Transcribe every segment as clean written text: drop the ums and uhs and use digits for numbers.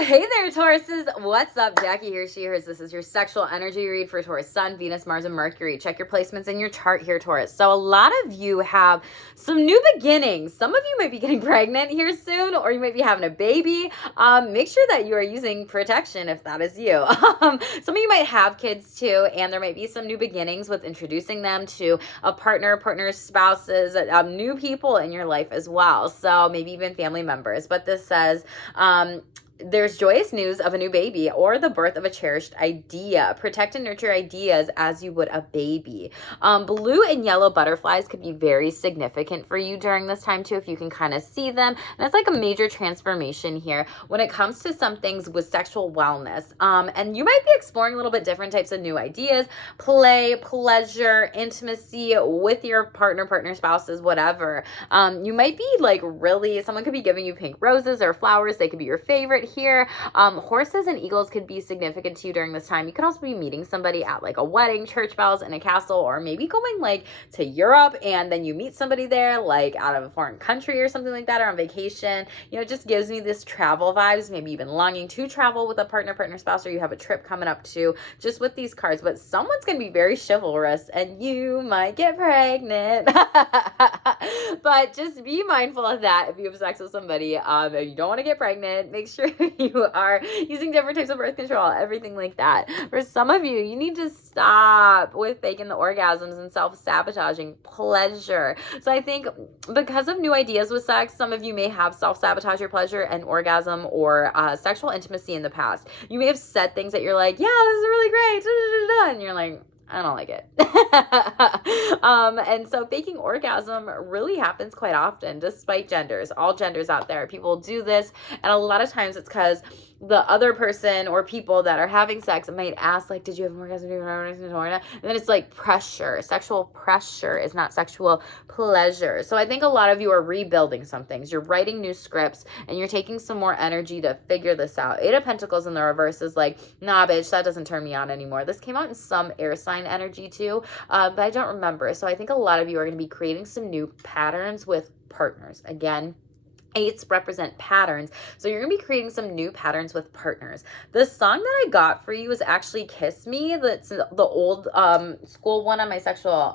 Hey there, Tauruses. What's up? Jackie here, she, hers. This is your sexual energy read for Taurus, Sun, Venus, Mars, and Mercury. Check your placements in your chart here, Taurus. So a lot of you have some new beginnings. Some of you might be getting pregnant here soon, or you might be having a baby. Make sure that you are using protection if that is you. Some of you might have kids too, and there might be some new beginnings with introducing them to a partners, spouses, new people in your life as well. So maybe even family members. But this says, there's joyous news of a new baby or the birth of a cherished idea. Protect and nurture ideas as you would a baby. Blue and yellow butterflies could be very significant for you during this time too, if you can kind of see them. And it's like a major transformation here when it comes to some things with sexual wellness. And you might be exploring a little bit different types of new ideas, play, pleasure, intimacy with your partner, spouses, whatever. You might be like really, someone could be giving you pink roses or flowers. They could be your favorite here. Horses and eagles could be significant to you during this time. You could also be meeting somebody at like a wedding, church bells, in a castle, or maybe going like to Europe and then you meet somebody there like out of a foreign country or something like that, or on vacation. You know, it just gives me this travel vibes, maybe even longing to travel with a partner, spouse, or you have a trip coming up too, just with these cards. But someone's going to be very chivalrous and you might get pregnant. But just be mindful of that if you have sex with somebody. If you don't want to get pregnant, make sure you are using different types of birth control, everything like that. For some of you, you need to stop with faking the orgasms and self-sabotaging pleasure. So I think because of new ideas with sex, some of you may have self-sabotage your pleasure and orgasm or sexual intimacy in the past. You may have said things that you're like, yeah, this is really great, and you're like, I don't like it. And so faking orgasm really happens quite often, despite genders, all genders out there. People do this, and a lot of times it's because the other person or people that are having sex might ask, like, did you have an orgasm? And then it's like pressure. Sexual pressure is not sexual pleasure. So I think a lot of you are rebuilding some things. You're writing new scripts and you're taking some more energy to figure this out. Eight of Pentacles in the reverse is like, nah, bitch, that doesn't turn me on anymore. This came out in some air sign energy too, but I don't remember. So I think a lot of you are going to be creating some new patterns with partners. Again, eights represent patterns. So you're going to be creating some new patterns with partners. The song that I got for you is actually Kiss Me. That's the old school one on my sexual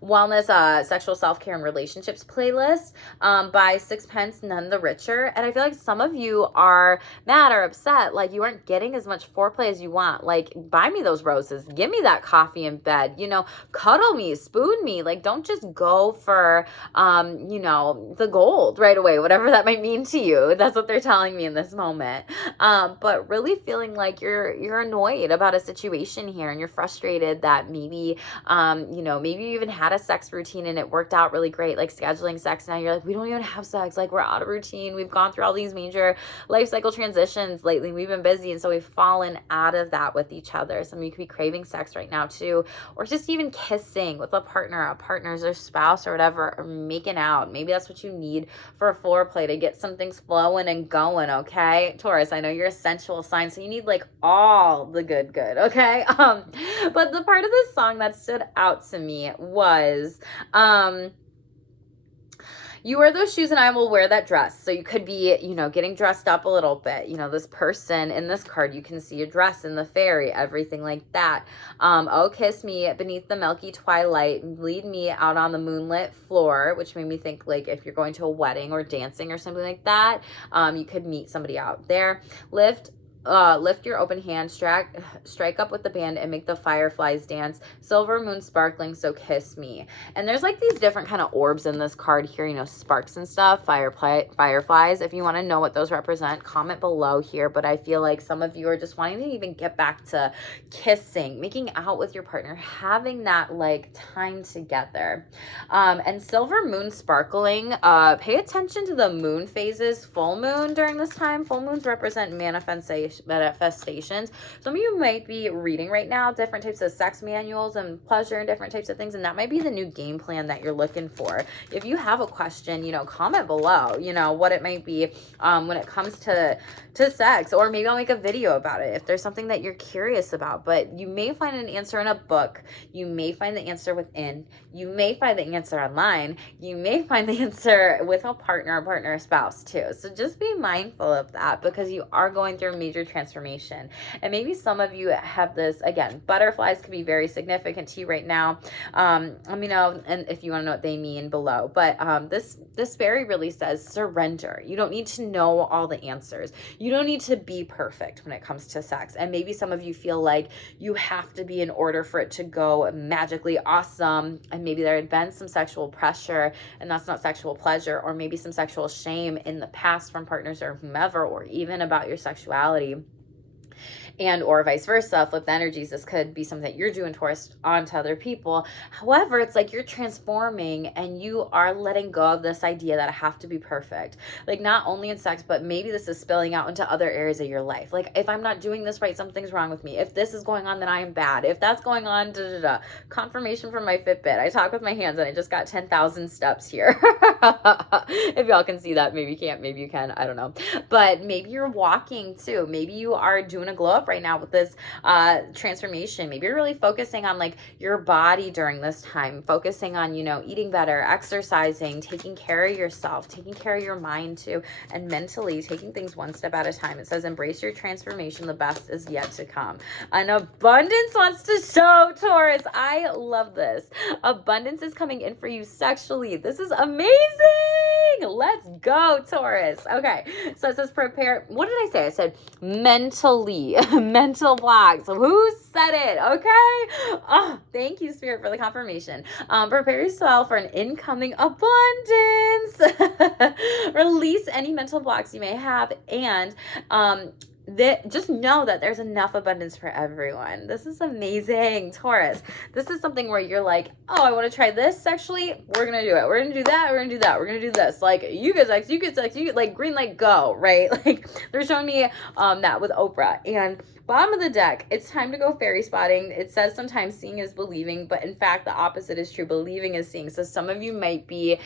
wellness, sexual self-care and relationships playlist by Sixpence None the Richer. And I feel like some of you are mad or upset, like you aren't getting as much foreplay as you want. Like, buy me those roses. Give me that coffee in bed. You know, cuddle me, spoon me. Like, don't just go for, you know, the gold right away, whatever that might mean to you. That's what they're telling me in this moment. But really feeling like you're annoyed about a situation here and you're frustrated that maybe, you know, maybe you even had a sex routine and it worked out really great, like scheduling sex. Now you're like, we don't even have sex. Like, we're out of routine. We've gone through all these major life cycle transitions lately. We've been busy. And so we've fallen out of that with each other. Some of you could be craving sex right now too, or just even kissing with a partner's or spouse or whatever, or making out. Maybe that's what you need for a foreplay to get some things flowing and going. Okay, Taurus, I know you're a sensual sign, so you need like all the good, okay? But the part of this song that stood out to me was, you wear those shoes and I will wear that dress. So you could be, you know, getting dressed up a little bit. You know, this person in this card, you can see a dress in the fairy, everything like that. Oh, kiss me beneath the milky twilight. Lead me out on the moonlit floor, which made me think like if you're going to a wedding or dancing or something like that, you could meet somebody out there. Lift your open hand, strike up with the band and make the fireflies dance. Silver moon sparkling, so kiss me. And there's like these different kind of orbs in this card here, you know, sparks and stuff, fireflies. If you want to know what those represent, comment below here. But I feel like some of you are just wanting to even get back to kissing, making out with your partner, having that like time together. And silver moon sparkling, pay attention to the moon phases. Full moon during this time, full moons represent manifestation. manifestations. Some of you might be reading right now different types of sex manuals and pleasure and different types of things, and that might be the new game plan that you're looking for. If you have a question, comment below, what it might be when it comes to sex, or maybe I'll make a video about it if there's something that you're curious about. But you may find an answer in a book, you may find the answer within, you may find the answer online, you may find the answer with a partner or spouse too. So just be mindful of that, because you are going through a major transformation. And maybe some of you have this, again, butterflies could be very significant to you right now. Let me know, and if you want to know what they mean below. But this fairy really says surrender. You don't need to know all the answers. You don't need to be perfect when it comes to sex. And maybe some of you feel like you have to be in order for it to go magically awesome. And maybe there had been some sexual pressure, and that's not sexual pleasure, or maybe some sexual shame in the past from partners or whomever, or even about your sexuality. And or vice versa, flip the energies. This could be something that you're doing, Taurus, onto other people. However, it's like you're transforming and you are letting go of this idea that I have to be perfect. Like, not only in sex, but maybe this is spilling out into other areas of your life. Like, if I'm not doing this right, something's wrong with me. If this is going on, then I am bad. If that's going on, confirmation from my Fitbit. I talk with my hands and I just got 10,000 steps here. If y'all can see that, maybe you can't, maybe you can, I don't know. But maybe you're walking too. Maybe you are doing a glow up right now with this transformation. Maybe you're really focusing on like your body during this time, focusing on, eating better, exercising, taking care of yourself, taking care of your mind too, and mentally taking things one step at a time. It says, embrace your transformation. The best is yet to come. And abundance wants to show, Taurus. I love this. Abundance is coming in for you sexually. This is amazing. Let's go, Taurus. Okay. So it says prepare. What did I say? I said mentally. Mental blocks. Who said it? Okay. Oh, thank you, Spirit, for the confirmation. Prepare yourself for an incoming abundance. Release any mental blocks you may have, and just know that there's enough abundance for everyone. This is amazing, Taurus. This is something where you're like, oh, I want to try this sexually. We're going to do it. We're going to do that. We're going to do that. We're going to do this. Like, you get sex, you get like green light, go, right? Like, they're showing me that with Oprah. And bottom of the deck, it's time to go fairy spotting. It says sometimes seeing is believing, but in fact, the opposite is true. Believing is seeing. So some of you might be,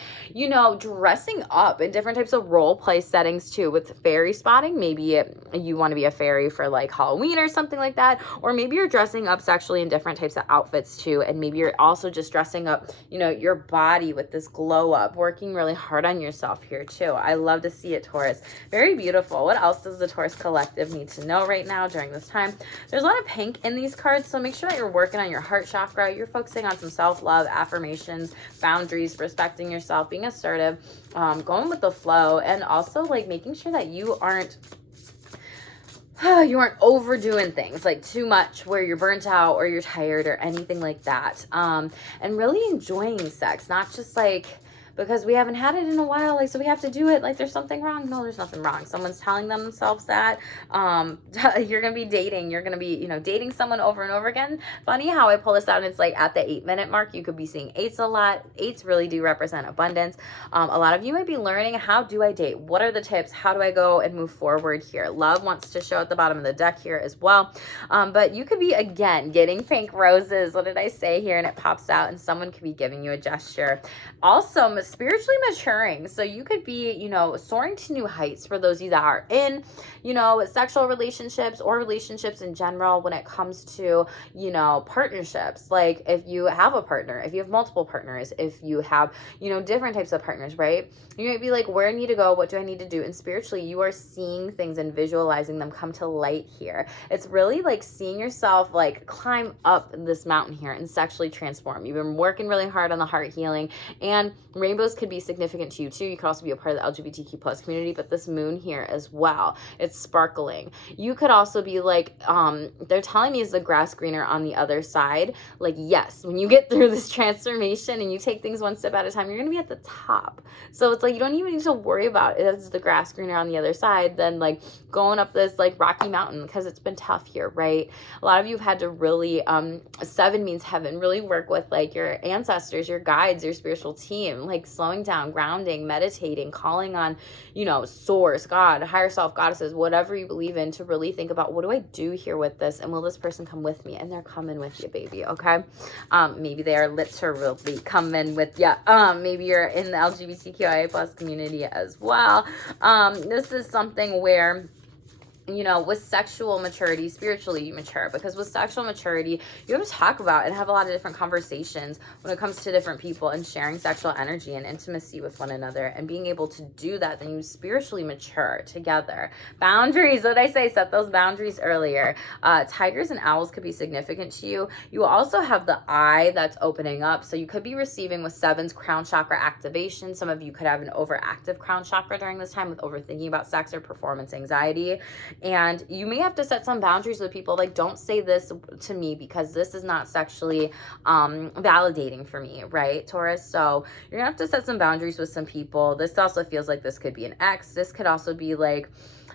dressing up in different types of role play settings too with fairy spotting. Maybe you want to be a fairy for like Halloween or something like that. Or maybe you're dressing up sexually in different types of outfits too. And maybe you're also just dressing up, your body with this glow up, working really hard on yourself here too. I love to see it, Taurus. Very beautiful. What else does the Taurus collective need to know right now during this time? There's a lot of pink in these cards, so make sure that you're working on your heart chakra. You're focusing on some self-love, affirmations, boundaries, respecting yourself, being assertive, going with the flow, and also like making sure that you aren't overdoing things like too much where you're burnt out or you're tired or anything like that. And really enjoying sex, not just like because we haven't had it in a while, like, so we have to do it, like there's something wrong. No, there's nothing wrong. Someone's telling themselves that you're gonna be dating, you're gonna be, dating someone over and over again. Funny how I pull this out and it's like at the 8-minute mark, you could be seeing 8s a lot. 8s really do represent abundance. A lot of you might be learning, how do I date? What are the tips? How do I go and move forward here? Love wants to show at the bottom of the deck here as well. But you could be, again, getting pink roses. What did I say here? And it pops out and someone could be giving you a gesture. Also, spiritually maturing. So you could be, soaring to new heights for those of you that are in, sexual relationships or relationships in general when it comes to, partnerships. Like if you have a partner, if you have multiple partners, if you have, different types of partners, right? You might be like, where I need to go? What do I need to do? And spiritually, you are seeing things and visualizing them come to light here. It's really like seeing yourself like climb up this mountain here and sexually transform. You've been working really hard on the heart healing, and rainbows could be significant to you too. You could also be a part of the LGBTQ plus community, but this moon here as well, it's sparkling. You could also be like, they're telling me is the grass greener on the other side. Like, yes, when you get through this transformation and you take things one step at a time, you're going to be at the top. So it's like, you don't even need to worry about it. Is the grass greener on the other side than like going up this like rocky mountain, because it's been tough here, right? A lot of you have had to really, 7 means heaven, really work with like your ancestors, your guides, your spiritual team, like like slowing down, grounding, meditating, calling on, you know, source, God, higher self, goddesses, whatever you believe in, to really think about, what do I do here with this? And will this person come with me? And they're coming with you, baby. Okay. Maybe they are literally coming with you. Maybe you're in the LGBTQIA plus community as well. This is something where, you know, with sexual maturity, spiritually you mature, because with sexual maturity, you have to talk about and have a lot of different conversations when it comes to different people and sharing sexual energy and intimacy with one another, and being able to do that, then you spiritually mature together. Boundaries, what did I say? Set those boundaries earlier. Tigers and owls could be significant to you. You also have the eye that's opening up. So you could be receiving with sevens crown chakra activation. Some of you could have an overactive crown chakra during this time with overthinking about sex or performance anxiety. And you may have to set some boundaries with people. Like, don't say this to me because this is not sexually validating for me, right, Taurus? So you're gonna have to set some boundaries with some people. This also feels like this could be an ex. This could also be like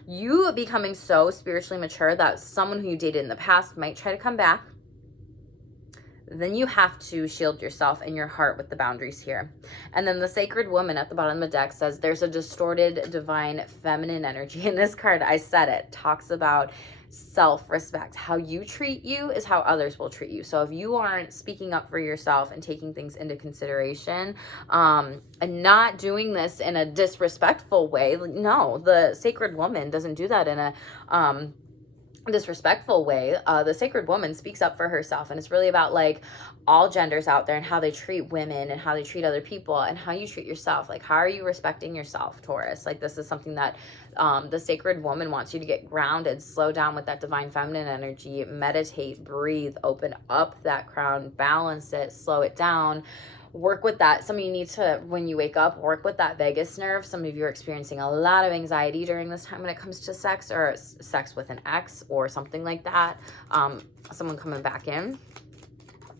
you becoming so spiritually mature that someone who you dated in the past might try to come back. Then you have to shield yourself and your heart with the boundaries here. And then the sacred woman at the bottom of the deck says there's a distorted divine feminine energy in this card. I said it. Talks about self-respect. How you treat you is how others will treat you. So if you aren't speaking up for yourself and taking things into consideration, and not doing this in a disrespectful way, no, the sacred woman doesn't do that in a disrespectful way. The sacred woman speaks up for herself, and it's really about like all genders out there and how they treat women and how they treat other people and how you treat yourself. Like, how are you respecting yourself, Taurus? Like, this is something that the sacred woman wants you to get grounded, slow down with that divine feminine energy, meditate, breathe, open up that crown, balance it, slow it down. Work with that. Some of you need to, when you wake up, work with that vagus nerve. Some of you are experiencing a lot of anxiety during this time when it comes to sex, or sex with an ex or something like that. Someone coming back in.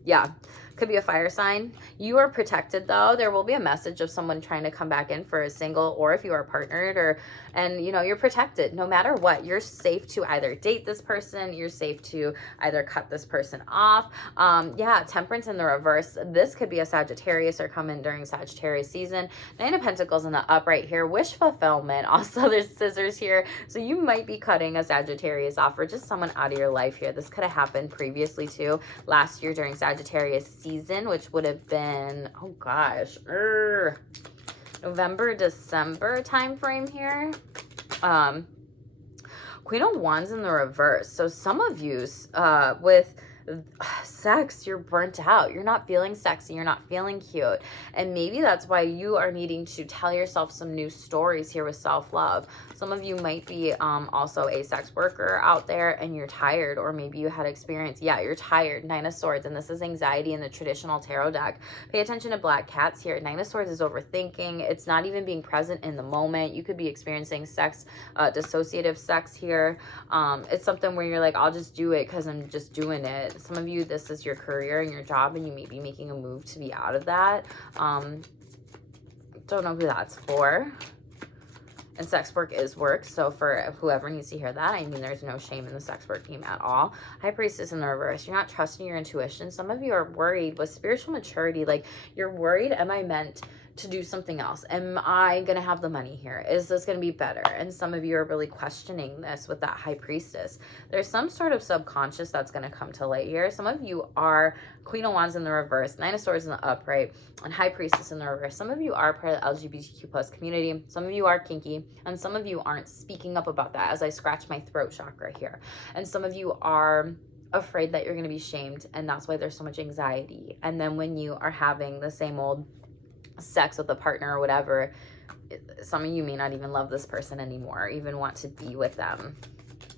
Yeah. Could be a fire sign. You are protected though. There will be a message of someone trying to come back in for a single, or if you are partnered, and you know, you're protected no matter what. You're safe to either date this person, you're safe to either cut this person off. Yeah, temperance in the reverse. This could be a Sagittarius or come in during Sagittarius season. Nine of Pentacles in the upright here. Wish fulfillment. Also, there's scissors here. So you might be cutting a Sagittarius off, or just someone out of your life here. This could have happened previously too, last year during Sagittarius season, which would have been, oh gosh, November, December time frame here. Queen of Wands in the reverse. So some of you with sex, you're burnt out. You're not feeling sexy. You're not feeling cute. And maybe that's why you are needing to tell yourself some new stories here with self-love. Some of you might be also a sex worker out there and you're tired, or maybe you had experience. Yeah, you're tired. Nine of Swords. And this is anxiety in the traditional tarot deck. Pay attention to black cats here. Nine of Swords is overthinking. It's not even being present in the moment. You could be experiencing sex, dissociative sex here. It's something where you're like, I'll just do it because I'm just doing it. Some of you, this is your career and your job, and you may be making a move to be out of that. Don't know who that's for. And sex work is work. So for whoever needs to hear that, I mean, there's no shame in the sex work game at all. High Priestess in the reverse. You're not trusting your intuition. Some of you are worried with spiritual maturity. Like, you're worried, am I meant to do something else? Am I going to have the money here? Is this going to be better? And some of you are really questioning this with that High Priestess. There's some sort of subconscious that's going to come to light here. Some of you are Queen of Wands in the reverse, Nine of Swords in the upright, and High Priestess in the reverse. Some of you are part of the LGBTQ plus community. Some of you are kinky, and some of you aren't speaking up about that, as I scratch my throat chakra here. And some of you are afraid that you're going to be shamed, and that's why there's so much anxiety. And then when you are having the same old sex with a partner or whatever, some of you may not even love this person anymore, even want to be with them,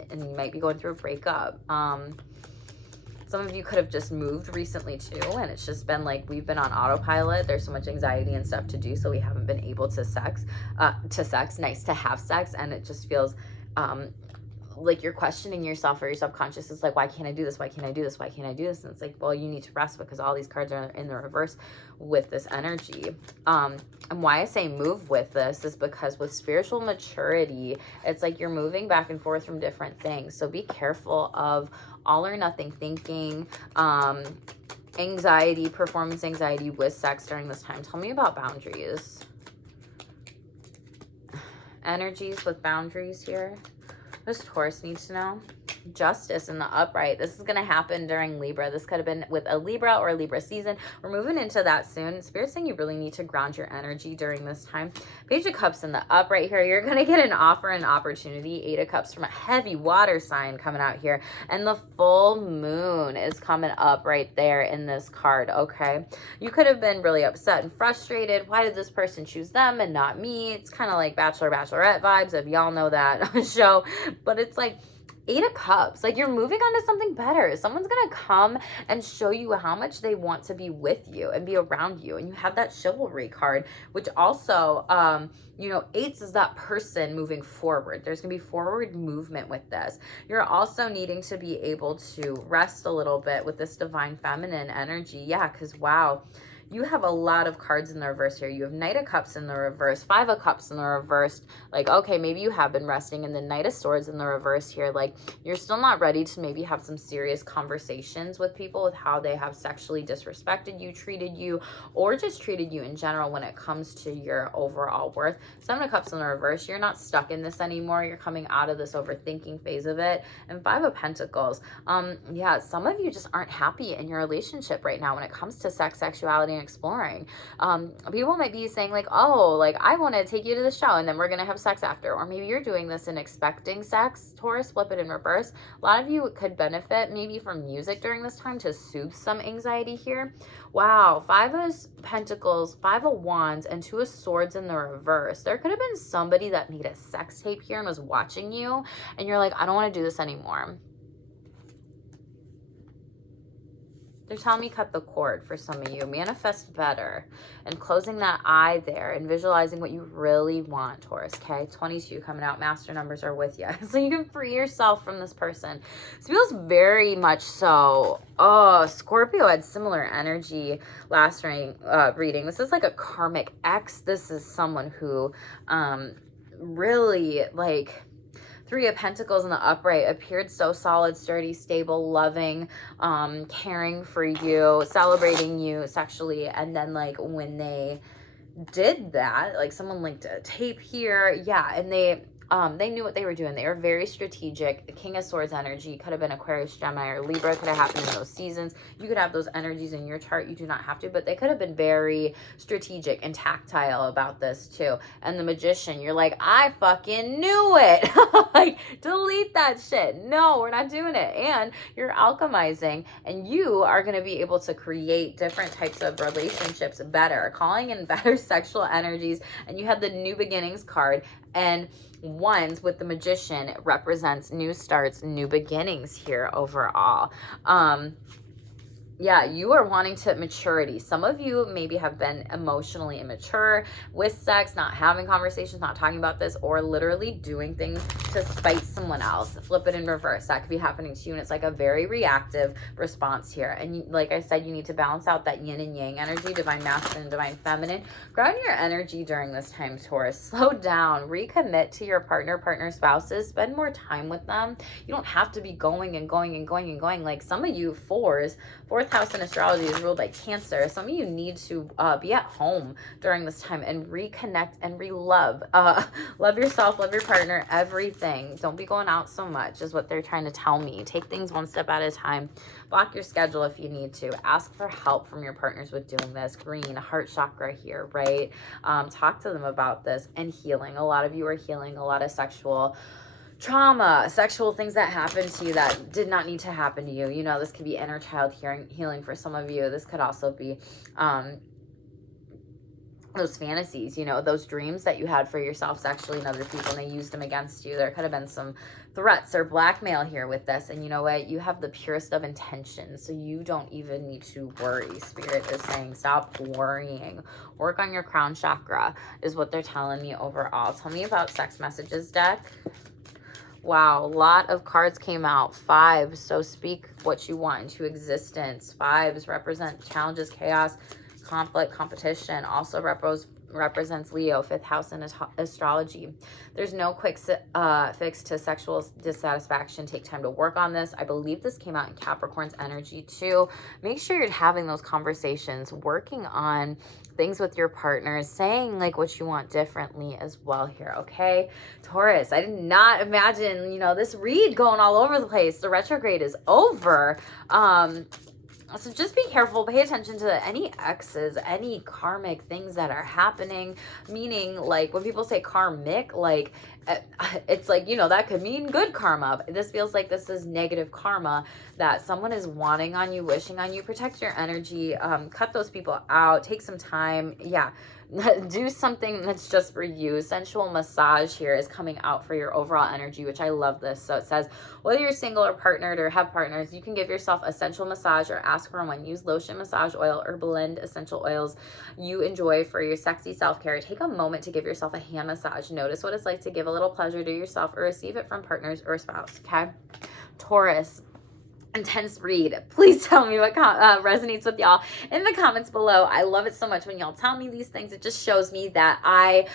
and you might be going through a breakup. Some of you could have just moved recently too, and it's just been like, we've been on autopilot. There's so much anxiety and stuff to do, so we haven't been able to nice to have sex, and it just feels like you're questioning yourself, or your subconscious is like, why can't I do this? Why can't I do this? Why can't I do this? And it's like, well, you need to rest, because all these cards are in the reverse with this energy. And why I say move with this is because with spiritual maturity, it's like you're moving back and forth from different things. So be careful of all or nothing thinking. anxiety, performance anxiety with sex during this time. Tell me about boundaries. Energies with boundaries here. This Taurus needs to know. Justice in the upright. This is going to happen during Libra. This could have been with a Libra or a Libra season. We're moving into that soon. Spirit's saying you really need to ground your energy during this time. Page of Cups in the upright here. You're going to get an offer and opportunity. 8 of Cups from a heavy water sign coming out here. And the full moon is coming up right there in this card, okay? You could have been really upset and frustrated. Why did this person choose them and not me? It's kind of like Bachelor, Bachelorette vibes, if y'all know that show. But it's like, 8 of Cups, like you're moving on to something better. Someone's going to come and show you how much they want to be with you and be around you. And you have that chivalry card, which also, you know, 8s is that person moving forward. There's going to be forward movement with this. You're also needing to be able to rest a little bit with this divine feminine energy. Yeah, because wow. You have a lot of cards in the reverse here. You have Knight of Cups in the reverse, 5 of Cups in the reverse. Like, okay, maybe you have been resting, and the Knight of Swords in the reverse here. Like, you're still not ready to maybe have some serious conversations with people with how they have sexually disrespected you, treated you, or just treated you in general when it comes to your overall worth. 7 of Cups in the reverse. You're not stuck in this anymore. You're coming out of this overthinking phase of it. And 5 of Pentacles. Yeah, some of you just aren't happy in your relationship right now when it comes to sex, sexuality, and exploring. People might be saying like, oh, like I want to take you to the show and then we're going to have sex after. Or maybe you're doing this and expecting sex. Taurus, flip it in reverse. A lot of you could benefit maybe from music during this time to soothe some anxiety here. Wow, 5 of Pentacles, 5 of Wands, and 2 of Swords in the reverse. There could have been somebody that made a sex tape here and was watching you and you're like, I don't want to do this anymore. They're telling me cut the cord for some of you. Manifest better. And closing that eye there and visualizing what you really want, Taurus, okay? 22 coming out. Master numbers are with you. So you can free yourself from this person. This feels very much so. Oh, Scorpio had similar energy last reading. This is like a karmic ex. This is someone who really like... 3 of Pentacles in the upright appeared so solid, sturdy, stable, loving, caring for you, celebrating you sexually. And then like when they did that, like someone linked a tape here. Yeah. And they knew what they were doing. They were very strategic. The King of Swords energy could have been Aquarius, Gemini, or Libra. Could have happened in those seasons. You could have those energies in your chart. You do not have to, but they could have been very strategic and tactile about this too. And the Magician, you're like, I fucking knew it. Like, delete that shit. No, we're not doing it. And you're alchemizing, and you are going to be able to create different types of relationships better, calling in better sexual energies. And you have the New Beginnings card, and Wands with the Magician represents new starts, new beginnings here overall. Yeah, you are wanting to maturity. Some of you maybe have been emotionally immature with sex, not having conversations, not talking about this, or literally doing things to spite someone else. Flip it in reverse. That could be happening to you, and it's like a very reactive response here. And you, like I said, you need to balance out that yin and yang energy, divine masculine, divine feminine. Ground your energy during this time, Taurus. Slow down. Recommit to your partner, spouses. Spend more time with them. You don't have to be going and going and going and going. Like some of you, fourth house in astrology is ruled by Cancer. Some of you need to be at home during this time and reconnect and love yourself, love your partner, everything. Don't be going out so much is what they're trying to tell me. Take things one step at a time. Block your schedule if you need to. Ask for help from your partners with doing this. Green, heart chakra here, right? Talk to them about this and healing. A lot of you are healing a lot of sexual trauma, sexual things that happened to you that did not need to happen to you. You know, this could be inner child healing for some of you. This could also be those fantasies, you know, those dreams that you had for yourself sexually and other people, and they used them against you. There could have been some threats or blackmail here with this. And you know what? You have the purest of intentions, so you don't even need to worry. Spirit is saying stop worrying. Work on your crown chakra is what they're telling me overall. Tell me about sex messages, deck. Wow, a lot of cards came out. 5, so speak what you want into existence. 5s represent challenges, chaos, conflict, competition. Also represents Leo, 5th house in astrology. There's no quick fix to sexual dissatisfaction. Take time to work on this. I believe this came out in Capricorn's energy too. Make sure you're having those conversations, working on things with your partners, saying like what you want differently as well here, okay? Taurus, I did not imagine, you know, this read going all over the place. The retrograde is over. So just be careful, pay attention to any exes, any karmic things that are happening, meaning like when people say karmic, like it's like, you know, that could mean good karma. This feels like this is negative karma that someone is wanting on you, wishing on you. Protect your energy, cut those people out, take some time. Yeah. Do something that's just for you. Sensual massage here is coming out for your overall energy, which I love this. So it says, whether you're single or partnered or have partners, you can give yourself a sensual massage or ask for one. Use lotion, massage oil, or blend essential oils you enjoy for your sexy self-care. Take a moment to give yourself a hand massage. Notice what it's like to give a little pleasure to yourself or receive it from partners or spouse, okay? Taurus, intense read. Please tell me what resonates with y'all in the comments below. I love it so much when y'all tell me these things. It just shows me that I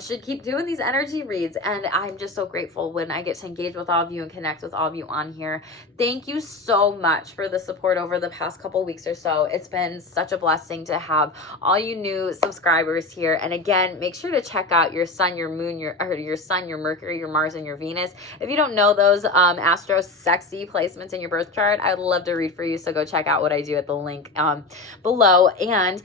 should keep doing these energy reads, and I'm just so grateful when I get to engage with all of you and connect with all of you on here. Thank you so much for the support over the past couple weeks or so. It's been such a blessing to have all you new subscribers here. And again, make sure to check out your sun, your moon, your sun, your Mercury, your Mars, and your Venus. If you don't know those astro sexy placements in your birth chart, I would love to read for you. So go check out what I do at the link below. And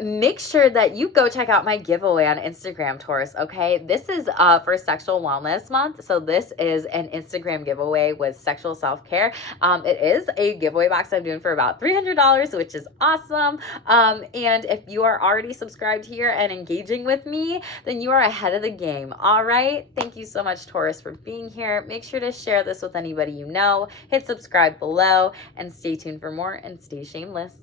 make sure that you go check out my giveaway on Instagram, Taurus, okay? This is for Sexual Wellness Month. So this is an Instagram giveaway with sexual self-care. It is a giveaway box I'm doing for about $300, which is awesome. And if you are already subscribed here and engaging with me, then you are ahead of the game, all right? Thank you so much, Taurus, for being here. Make sure to share this with anybody you know. Hit subscribe below and stay tuned for more, and stay shameless.